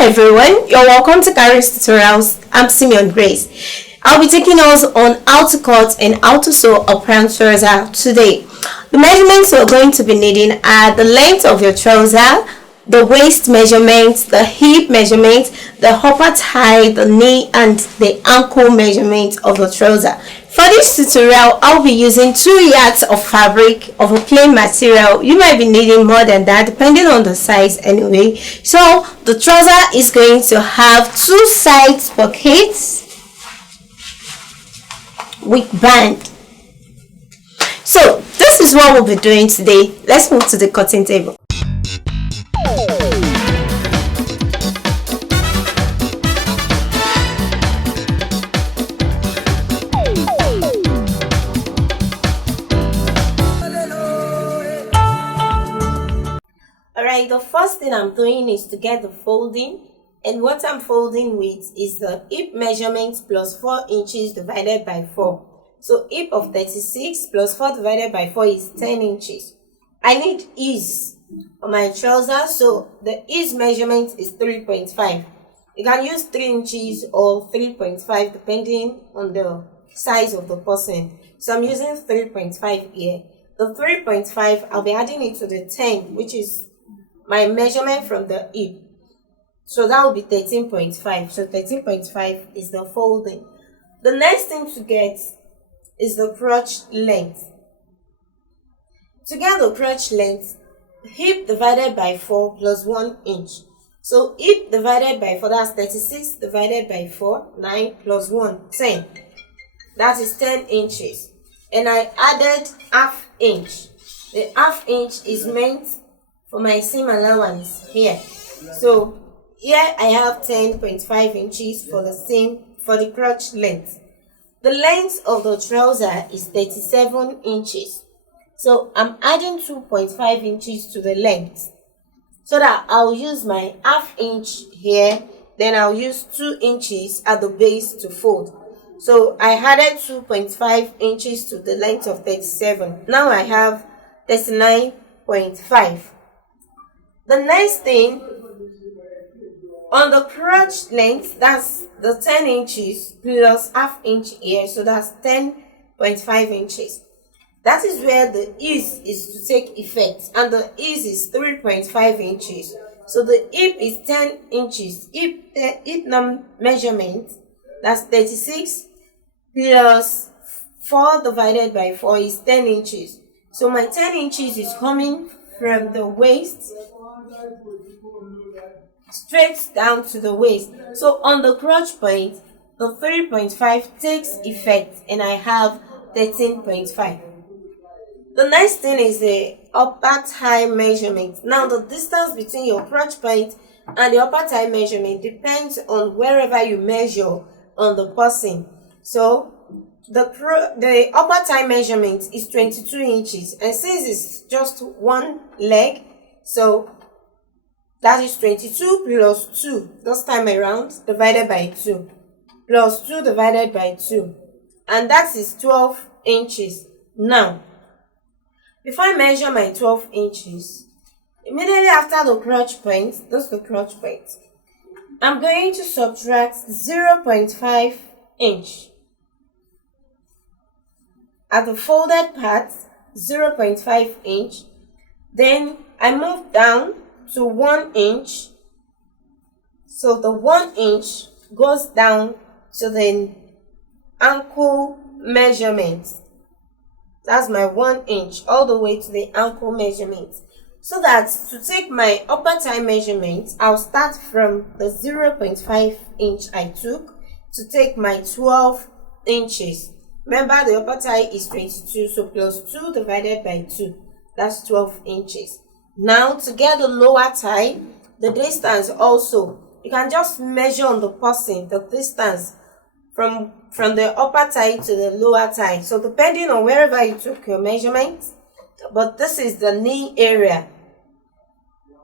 everyone, you're welcome to Kharis Tutorials. I'm Simeon Grace. I'll be taking us on how to cut and how to sew a trouser today. The measurements we're going to be needing are the length of your trouser, the waist measurement, the hip measurement, the upper thigh, the knee, and the ankle measurement of the trouser. For this tutorial, I'll be using 2 yards of fabric of a plain material. You might be needing more than that depending on the size anyway. So the trouser is going to have 2 side pockets with band. So this is what we'll be doing today. Let's move to the cutting table. Alright, the first thing I'm doing is to get the folding, and what I'm folding with is the hip measurement plus 4 inches divided by 4. So hip of 36 plus 4 divided by 4 is 10 inches. I need ease on my trouser, so the ease measurement is 3.5. You can use 3 inches or 3.5 depending on the size of the person. So I'm using 3.5 here. The 3.5, I'll be adding it to the 10, which is my measurement from the hip. So that will be 13.5. So 13.5 is the folding. The next thing to get is the crotch length. To get the crotch length, hip divided by 4 plus 1 inch. So hip divided by 4, that's 36 divided by 4, 9 plus 1, 10. That is 10 inches. And I added half inch. The half inch is meant for my seam allowance here. So here I have 10.5 inches for the seam for the crotch length. The length of the trouser is 37 inches. So I'm adding 2.5 inches to the length, so that I'll use my half inch here, then I'll use 2 inches at the base to fold. So I added 2.5 inches to the length of 37. Now I have 39.5. The next thing, on the crotch length, that's the 10 inches plus half inch here, so that's 10.5 inches. That is where the ease is to take effect, and the ease is 3.5 inches. So the hip is 10 inches. Hip measurement, that's 36 plus 4 divided by 4 is 10 inches. So my 10 inches is coming from the waist straight down to the waist. So on the crotch point, the 3.5 takes effect, and I have 13.5. The next thing is the upper thigh measurement. Now the distance between your crotch point and the upper thigh measurement depends on wherever you measure on the person. So the upper thigh measurement is 22 inches, and since it's just one leg, so that is 22 plus 2 this time around divided by 2 plus 2 divided by 2, and that is 12 inches. Now before I measure my 12 inches, immediately after the crotch point, that's the crotch point, I'm going to subtract 0.5 inch. At the folded part, 0.5 inch. Then I move down to 1 inch. So the 1 inch goes down to the ankle measurement. That's my 1 inch all the way to the ankle measurement. So that to take my upper thigh measurement, I'll start from the 0.5 inch I took to take my 12 inches. Remember, the upper thigh is 22, so plus 2 divided by 2, that's 12 inches. Now to get the lower thigh, the distance also, you can just measure on the person the distance from the upper thigh to the lower thigh. So depending on wherever you took your measurement, but this is the knee area.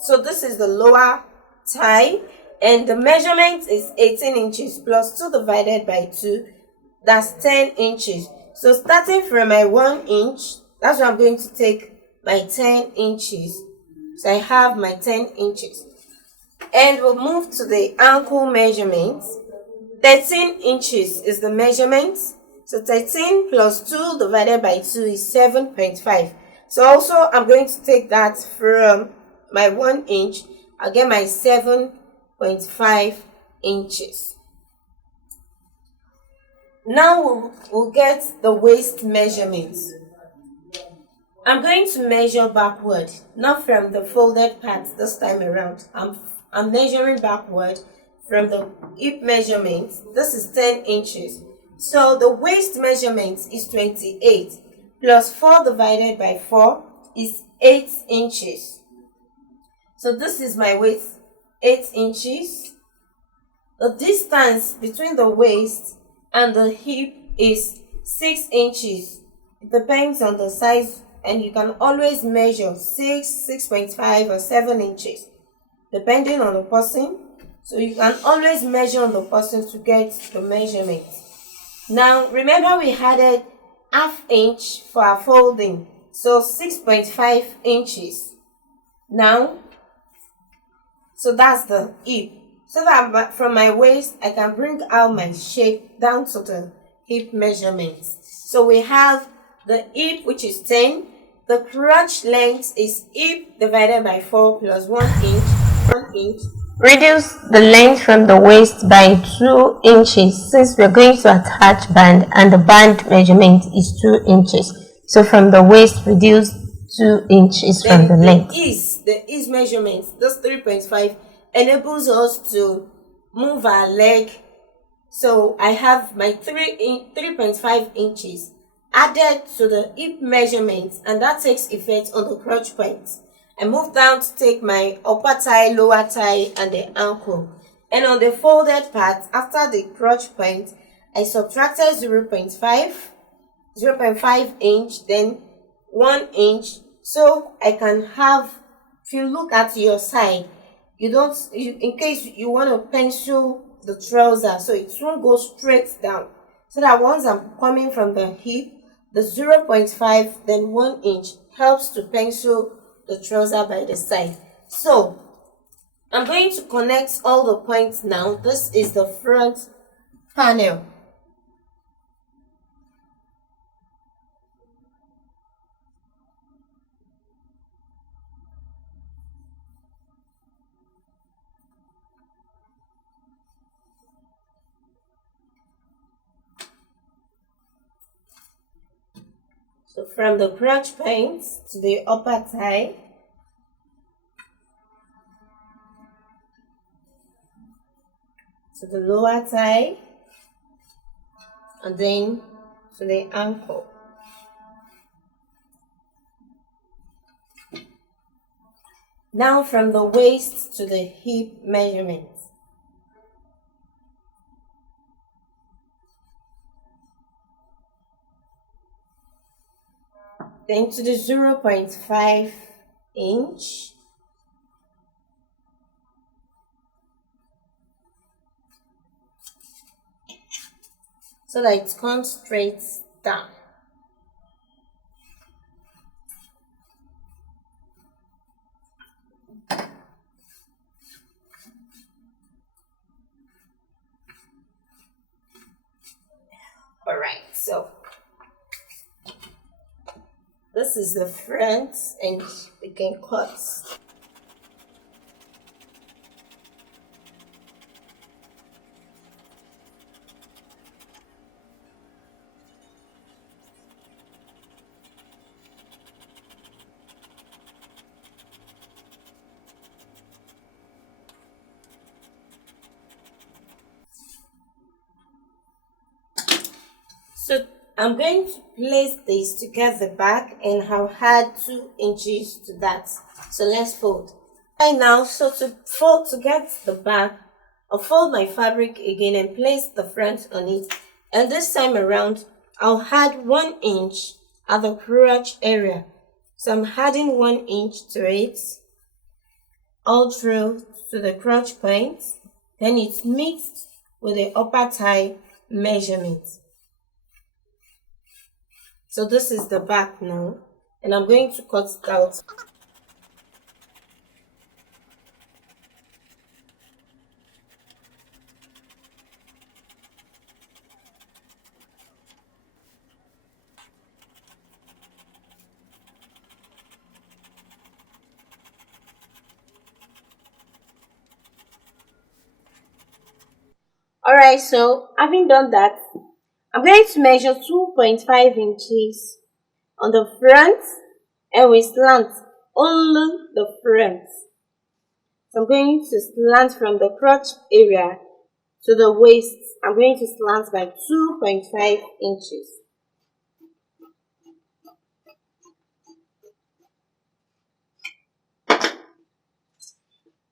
So this is the lower thigh, and the measurement is 18 inches plus 2 divided by 2, that's 10 inches. So starting from my 1 inch, that's where I'm going to take my 10 inches. So I have my 10 inches. And we'll move to the ankle measurement. 13 inches is the measurement. So 13 plus 2 divided by 2 is 7.5. So also I'm going to take that from my 1 inch. I'll get my 7.5 inches. Now we'll get the waist measurement. I'm going to measure backward, not from the folded part this time around. I'm measuring backward from the hip measurement. This is 10 inches. So the waist measurement is 28 plus 4 divided by 4 is 8 inches. So this is my waist, 8 inches. The distance between the waist and the hip is 6 inches. It depends on the size, and you can always measure 6, 6.5 or 7 inches depending on the person. So you can always measure on the person to get the measurement. Now remember we added half inch for our folding, so 6.5 inches. Now, so that's the hip. So that from my waist I can bring out my shape down to the hip measurements. So we have the hip, which is 10. The crotch length is hip divided by 4 plus 1 inch. 1 inch. Reduce the length from the waist by 2 inches since we're going to attach band and the band measurement is 2 inches. So from the waist, reduce 2 inches then from the length. The ease measurement, this 3.5, enables us to move our leg. So I have my 3.5 inches added to the hip measurement, and that takes effect on the crotch point. I move down to take my upper thigh, lower thigh, and the ankle. And on the folded part, after the crotch point, I subtracted 0.5 inch, then 1 inch. So I can have, if you look at your side, in case you want to pencil the trouser, so it won't go straight down. So that once I'm coming from the hip, the 0.5, then 1 inch helps to pencil the trouser by the side. So I'm going to connect all the points now. This is the front panel. So from the crotch point to the upper thigh, to the lower thigh, and then to the ankle. Now from the waist to the hip measurement. Then to the 0.5 inch. So that it comes straight down. Alright, so this is the front, and we can cut. So I'm going to place this to get the back, and I'll add 2 inches to that. So let's fold. Right now, so to get the back, I'll fold my fabric again and place the front on it. And this time around, I'll add 1 inch at the crotch area. So I'm adding 1 inch to it, all through to the crotch point. Then it's mixed with the upper thigh measurement. So this is the back now, and I'm going to cut it out. Alright, so having done that, I'm going to measure 2.5 inches on the front and we slant only the front. So I'm going to slant from the crotch area to the waist. I'm going to slant by 2.5 inches.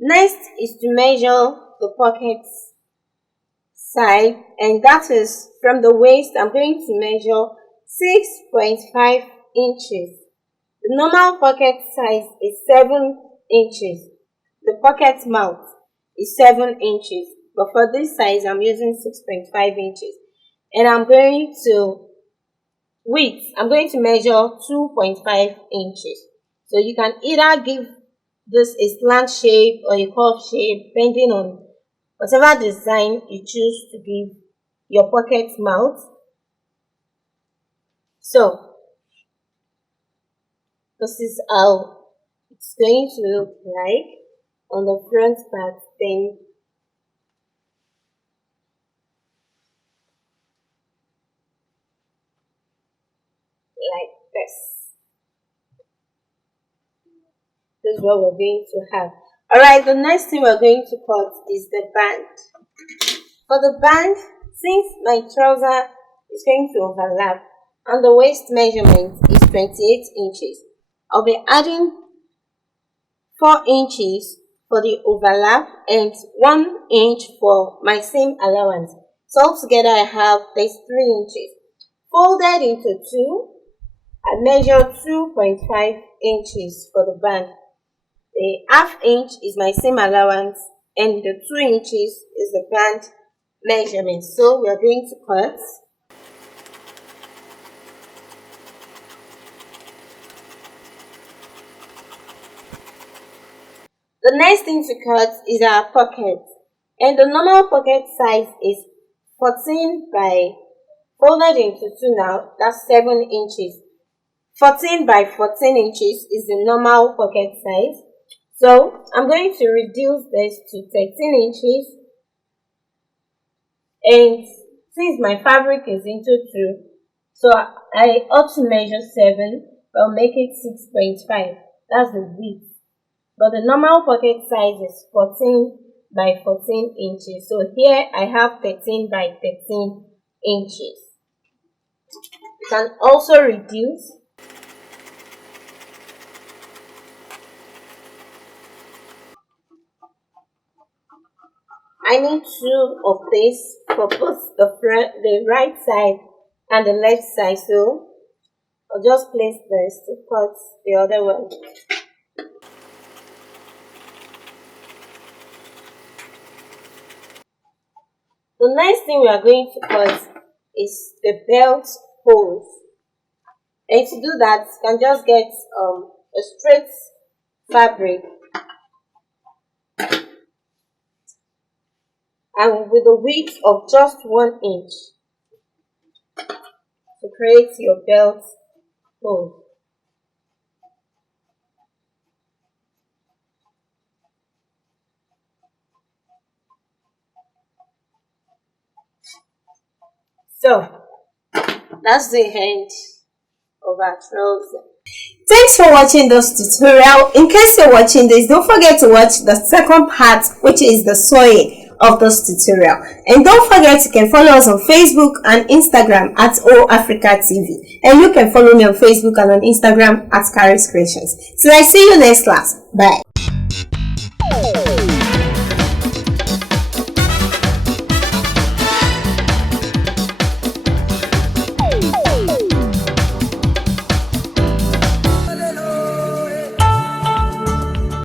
Next is to measure the pocket side, and that is from the waist. I'm going to measure 6.5 inches. The normal pocket size is 7 inches. The pocket mouth is 7 inches. But for this size, I'm using 6.5 inches. And I'm going to measure 2.5 inches. So you can either give this a slant shape or a curved shape, depending on whatever design you choose to give your pocket mouth. So this is how it's going to look like on the front part. Then like this. This is what we're going to have. Alright, the next thing we're going to cut is the band. For the band, since my trouser is going to overlap and the waist measurement is 28 inches, I'll be adding 4 inches for the overlap and 1 inch for my seam allowance. So altogether I have 33 inches. Folded into 2, I measure 2.5 inches for the band. The ½ inch is my seam allowance and the 2 inches is the band measurement. So we are going to cut. The next thing to cut is our pocket, and the normal pocket size is 14 by, folded into 2 now, that's 7 inches. 14 by 14 inches is the normal pocket size. So I'm going to reduce this to 13 inches, and since my fabric is into 2, so I ought to measure 7, but I'll make it 6.5. That's the width. But the normal pocket size is 14 by 14 inches. So here I have 13 by 13 inches. You can also reduce. I need 2 of this for both the right side and the left side. So I'll just place this to cut the other one. The next thing we are going to cut is the belt holes. And to do that, you can just get a straight fabric and with a width of just 1 inch to create your belt hole. So that's the end of our trouser. Thanks for watching this tutorial. In case you're watching this, don't forget to watch the second part, which is the sewing of this tutorial. And don't forget you can follow us on Facebook and Instagram at Africa TV. And you can follow me on Facebook and on Instagram at Kharis Kreations. Till I see you next class. Bye.